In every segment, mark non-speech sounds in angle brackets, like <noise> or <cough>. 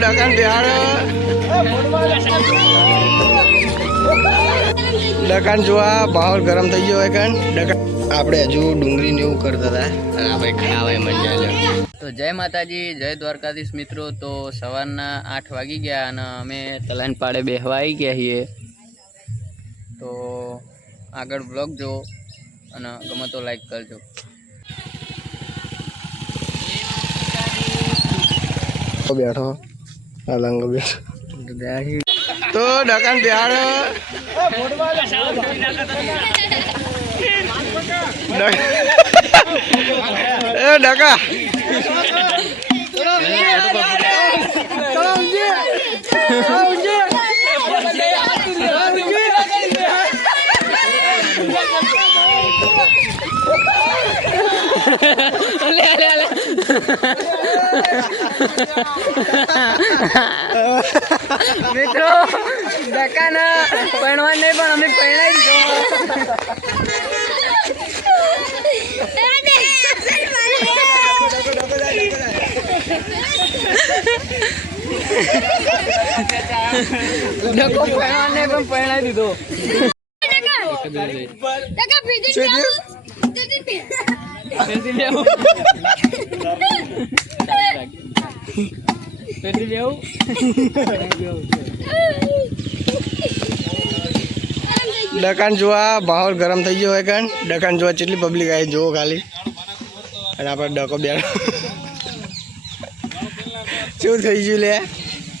ડકાન બિહાડો ડકાન જોવા માહોલ ગરમ થઈ ગયો એકન કાન ડકાન આપણે હજુ ડુંગળી ને એવું કરતા હતા. અને આપણે ખાવાય મંડ્યા તો જય માતાજી જય દ્વારકાધીશ મિત્રો. તો સવારના આઠ વાગી ગયા અને અમે તલાન પાડે બેહવા આવી ગયા છીએ. તો આગળ બ્લોગ જો અને ગમે તો લાઈક કરજો. બેઠો. અલંગ બેઠો તો ડકાન બિહાડો એ ડકા મિત્રો ડકાના પરણવા નહીં પણ અમે પરણાવી દીધો. ડકો પરણવા નહીં પણ પરણાવી દીધો. લેવું લેવું ડકાન જોવા માહોલ ગરમ થઈ ગયો હોય કાન ડકાન જોવા કેટલી પબ્લિક આવી જોવો ખાલી અને આપણે ડકો બે શું થઈ ગયું લે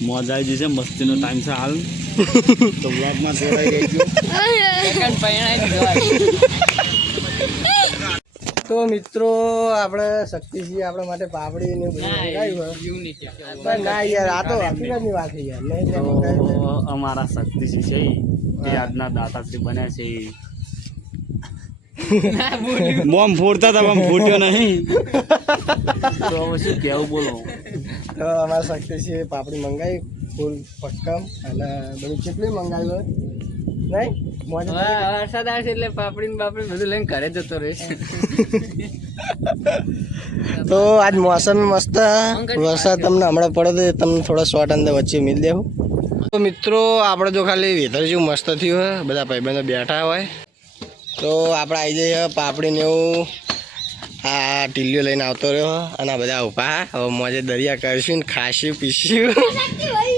મોજ આવી છે મસ્તીનો ટાઈમ છે હાલ તો બ્લોગમાં જોડાઈ ગઈ ડકાન પરણાવી દીધો તો મિત્રો આપણે શક્તિસિંહ આપણા માટે પાપડી ને બધું ના યાર આ તો હકીકતની વાત છે યાર. અમારા શક્તિસિંહ છે એ આજના દાતાશ્રી બન્યા છે બોમ ફોડતા હતા બોમ ફૂટ્યો નહીં. તો હવે શું કેવું બોલો? તો અમારા શક્તિસિંહ પાપડી મંગાવી ફૂલ પક્કમ અને બધું કેટલી મંગાવ્યું હોય. નહીં? મોજ હા, વરસાદ આવશે એટલે પાપડી ને બાપડી બધું લઈને ઘરે જતો રહીશ. <laughs> તો આજ મોસમ મસ્ત. વરસાદ તમને હમણાં પડે તો તમને થોડા શોર્ટ અંદર વચ્ચે મિલ દેવું તો મિત્રો આપણે જો ખાલી વેધર જેવું મસ્ત થયું હોય બધા ભાઈબંધો બેઠા હોય. તો આપણે આવી જઈએ પાપડી ને એવું. આ ટીલીઓ લઈને આવતો રહ્યો અને આ બધા ઊભા હવે મોજે દરિયા કરશું ને ખાશું પીશું. <laughs>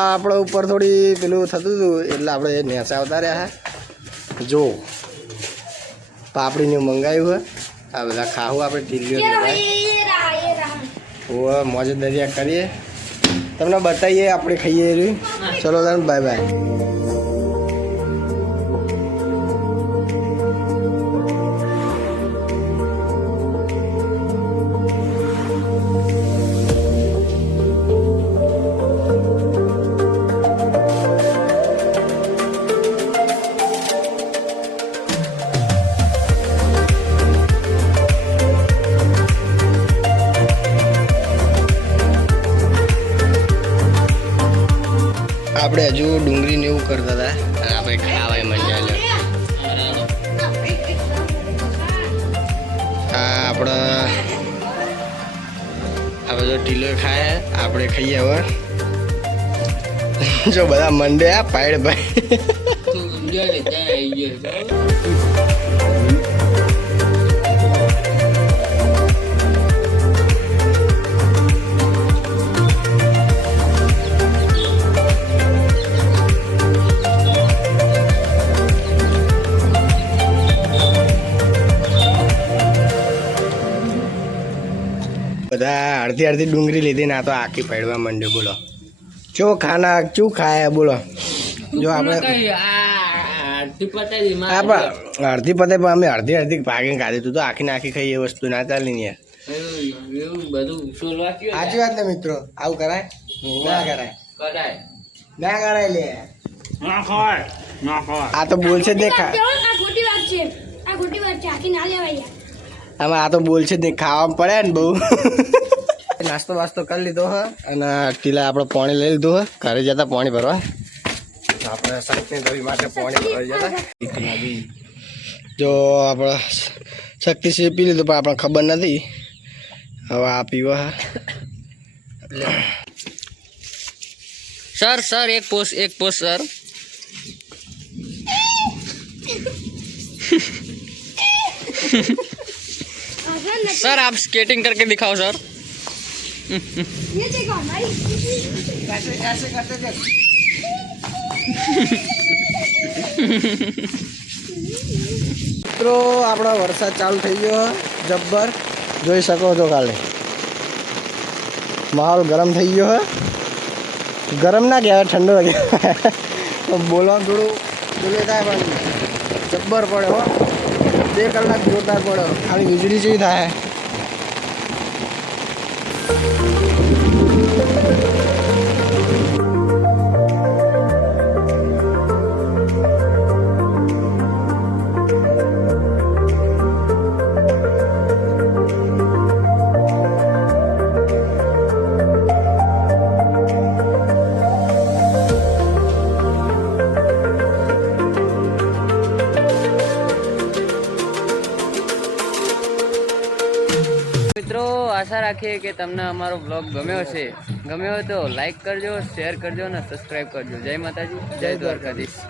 આપણે ઉપર થોડી પેલું થતું હતું એટલે આપણે નેચા આવતા રહ્યા જો પાપડીને મંગાવ્યું હોય આ બધા ખાવું આપણે ઢીલ્યું ઓ મોજ દરિયા કરીએ. તમને બતાવીએ આપણે ખાઈએ ચલો તાર બાય બાય આપણે હજુ ડુંગળી ને એવું કરતા હતા. અને આપણે ખાવાય મજા લે આ આપણે આ બધો ટીલો ખાય. આપણે ખાઈએ હવે. જો બધા મંડે આ પાયડ ભાઈ. બધા અડધી અડધી ડુંગળી લીધી ને આ તો આખી પડવા માંડ્યો બોલો. ચો ખાના ચું ખાય બોલો. જો આપણે અડધી પતે પણ અમે અડધી અડધી ભાગીને ખાધી. તું તો આખી નાખી ખાઈ એ વસ્તુ ના ચાલી ને યાર. સાચી વાત ને મિત્રો? આવું કરાય? ના કરાય. ના કરાય લે. આ તો બોલશે દેખા. આ ખોટી વાત છે. આ ખોટી વાત છે. આખી ના લેવાય આમાં આ તો બોલશે જ નહીં ખાવામાં પડે ને બહુ. નાસ્તો વાસ્તો કરી લીધો હ. અને ટીલા આપણે પાણી લઈ લીધું હ. ઘરે જતા પાણી ભરવા. આપણે શક્તિ રવિ માટે પાણી ભરવા જતા જો આપણે શક્તિ સિંહ પી લીધું પણ આપણને ખબર નથી. હવે આ પીવા સર સર એક પોસ એક પોસ સર. Ha <laughs> सर आप स्केटिंग करके दिखाओ सर ये देखो हमारी મિત્રો આપણો વરસાદ ચાલુ થઈ ગયો જબ્બર જોઈ શકો છો કાલે માહોલ ગરમ થઈ ગયો હે ગરમ ના કહેવાય ઠંડો કહેવાય તો બોલવાનું થોડું બોલે થાય પણ જબ્બર પડે હો બે કલાક જોરદાર પડે. ખાલી વીજળી જેવી થાય. રાખીએ કે તમને અમારો બ્લોગ ગમ્યો છે ગમ્યો તો લાઈક કરજો શેર કરજો અને સબસ્ક્રાઈબ કરજો. જય માતાજી, જય દ્વારકાધીશ.